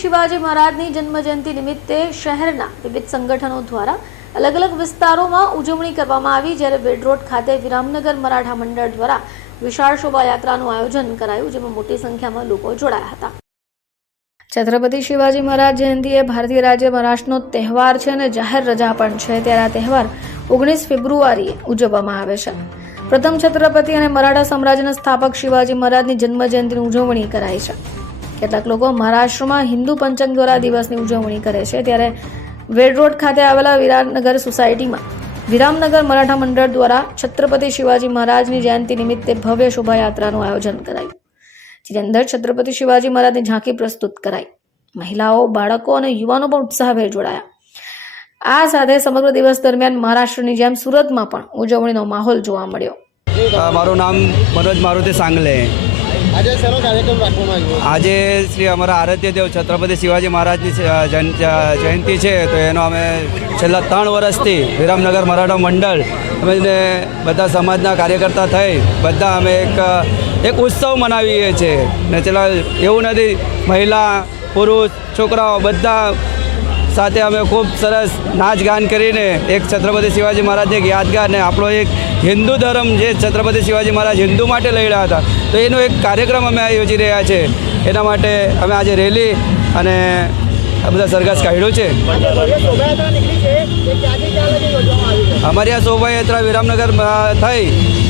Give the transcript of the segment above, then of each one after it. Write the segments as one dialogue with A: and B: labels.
A: શિવાજી મહારાજની જન્મજયંતિ નિમિત્તે શહેરના વિવિધ સંગઠનો દ્વારા અલગ અલગ વિસ્તારોમાં ઉજવણી કરવામાં આવી, જ્યારે બેડ રોડ ખાતે વિરામનગર મરાઠા મંડળ દ્વારા વિશાળ શોભાયાત્રાનું આયોજન કરાયું, જેમાં મોટી સંખ્યામાં લોકો જોડાયા હતા. છત્રપતિ શિવાજી મહારાજ જયંતિ એ ભારતીય રાજ્ય મહારાષ્ટ્રનો તહેવાર છે અને જાહેર રજા પણ છે, ત્યારે આ તહેવાર ઓગણીસ ફેબ્રુઆરીએ ઉજવવામાં આવે છે. પ્રથમ છત્રપતિ અને મરાઠા સામ્રાજ્યના સ્થાપક શિવાજી મહારાજની જન્મજયંતિની ઉજવણી કરાઈ છે. કેટલાક લોકો મહારાષ્ટ્રમાં હિન્દુ પંચંગ દ્વારા દિવસની ઉજવણી કરે છે. ત્યારે વેડ રોડ ખાતે આવેલા વિરાટનગર સોસાયટીમાં વિરામનગર મરાઠા મંડળ દ્વારા છત્રપતિ શિવાજી મહારાજની જયંતિ નિમિત્તે ભવ્ય શોભાયાત્રાનું આયોજન કરાયું, જેની અંદર છત્રપતિ શિવાજી મહારાજની ઝાંકી પ્રસ્તુત કરાઈ. મહિલાઓ, બાળકો અને યુવાનો પણ ઉત્સાહભેર જોડાયા. આ સાથે સમગ્ર દિવસ દરમિયાન મહારાષ્ટ્રની જેમ સુરતમાં પણ ઉજવણીનો માહોલ જોવા મળ્યો.
B: મારું નામ મનોજ મારુતિ સાંગલે.
C: આજે
B: આજે શ્રી અમારા આરાધ્ય દેવ છત્રપતિ શિવાજી મહારાજની જયંતિ છે, તો એનો અમે છેલ્લા ત્રણ વર્ષથી વિરામનગર મરાઠા મંડળ અમે બધા સમાજના કાર્યકર્તા થઈ, બધા અમે એક એક ઉત્સવ મનાવીએ છીએ. ને છેલ્લા એવું નથી, મહિલા, પુરુષ, છોકરાઓ બધા સાથે અમે ખૂબ સરસ નાચ ગાન કરીને એક છત્રપતિ શિવાજી મહારાજને યાદગાર ને આપણો એક હિન્દુ ધર્મ જે છત્રપતિ શિવાજી મહારાજ હિન્દુ માટે લડ્યા હતા, તો એનો એક કાર્યક્રમ અમે યોજી રહ્યા છે. એના માટે અમે આજે રેલી અને આ બધા સરઘસ કાઢ્યો છે. અમારી આ શોભાયાત્રા વિરામનગર થઈ,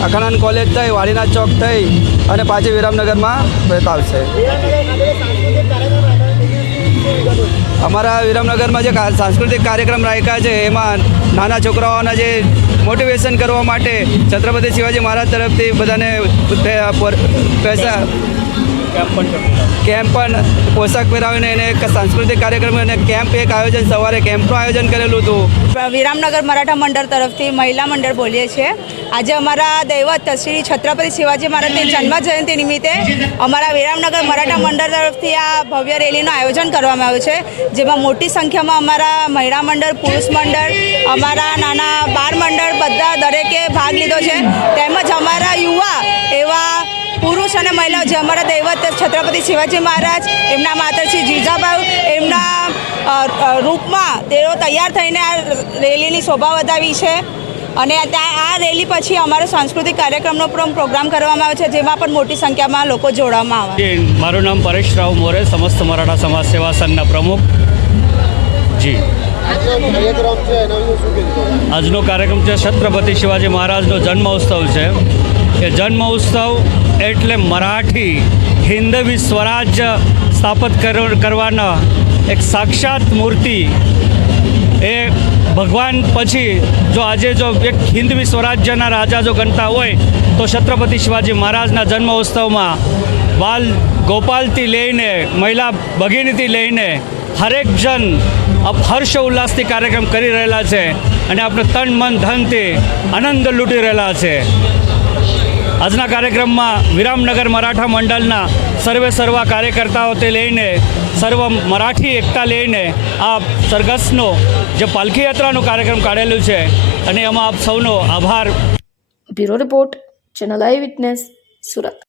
B: અખાણાન કોલેજ થઈ વાડીનાથ ચોક થઈ અને પાછી વિરામનગરમાં આવશે. અમારા વિરામનગરમાં જે સાંસ્કૃતિક કાર્યક્રમ રાખ્યા છે, એમાં નાના છોકરાઓના જે મોટિવેશન કરવા માટે છત્રપતિ શિવાજી મહારાજ તરફથી બધાને પૈસા કેમ્પ પણ પોશાક પહેરાવીને એને એક સાંસ્કૃતિક કાર્યક્રમ અને કેમ્પ એક આયોજન સવારે કેમ્પનું આયોજન કરેલું હતું.
D: વિરામનગર મરાઠા મંડળ તરફથી મહિલા મંડળ બોલીએ છીએ. આજે અમારા દૈવત શ્રી છત્રપતિ શિવાજી મહારાજની જન્મ જયંતિ નિમિત્તે અમારા વિરામનગર મરાઠા મંડળ તરફથી આ ભવ્ય રેલીનું આયોજન કરવામાં આવ્યું છે જેમાં મોટી સંખ્યામાં અમારા મહિલા મંડળ પુરુષ મંડળ અમારા નાના બાળ મંડળ બધા દરેકે ભાગ લીધો છે. તેમજ અમારા યુવા એવા પુરુષ અને મહિલાઓ જે અમારા દૈવત છત્રપતિ શિવાજી મહારાજ, એમના માતાશ્રી જીજાબાઈ એમના રૂપમાં તેઓ તૈયાર થઈને આ રેલીની શોભા વધાવી છે. અને ત્યાં આ રેલી પછી અમારો સાંસ્કૃતિક કાર્યક્રમનો પણ પ્રોગ્રામ કરવામાં આવે છે, જેમાં પણ મોટી સંખ્યામાં લોકો જોડવામાં આવે છે.
E: મારું નામ પરેશ રાવ મોરે, સમસ્ત મરાઠા સમાજ સેવા સંઘના પ્રમુખ. જી.
C: આજનો કાર્યક્રમ છે
E: છત્રપતિ શિવાજી મહારાજનો જન્મ ઉત્સવ છે. એ જન્મ ઉત્સવ એટલે મરાઠી હિન્દવી સ્વરાજ્ય સ્થાપિત કર- કરવાના એક સાક્ષાત મૂર્તિ. એ ભગવાન પછી જો આજે જો એક હિન્દવી સ્વરાજ્યના રાજા જો ગણતા હોય, તો છત્રપતિ શિવાજી મહારાજના જન્મ ઉત્સવમાં બાલ ગોપાલથી લઈને મહિલા ભગીનીથી લઈને હરેક જન હર્ષ ઉલ્લાસથી કાર્યક્રમ કરી રહેલા છે અને આપણે તન, મન, ધનથી આનંદ લૂંટી રહેલા છે. આજના કાર્યક્રમમાં વિરામનગર મરાઠા મંડળના સર્વે સર્વા કાર્યકર્તાઓથી લઈને સર્વ મરાઠી એકતા લઈને આ સરઘસનો જે પાલખી યાત્રાનો કાર્યક્રમ કાઢેલું છે અને એમાં આપ સૌનો આભાર.
A: Bureau report, channel I witness, Surat.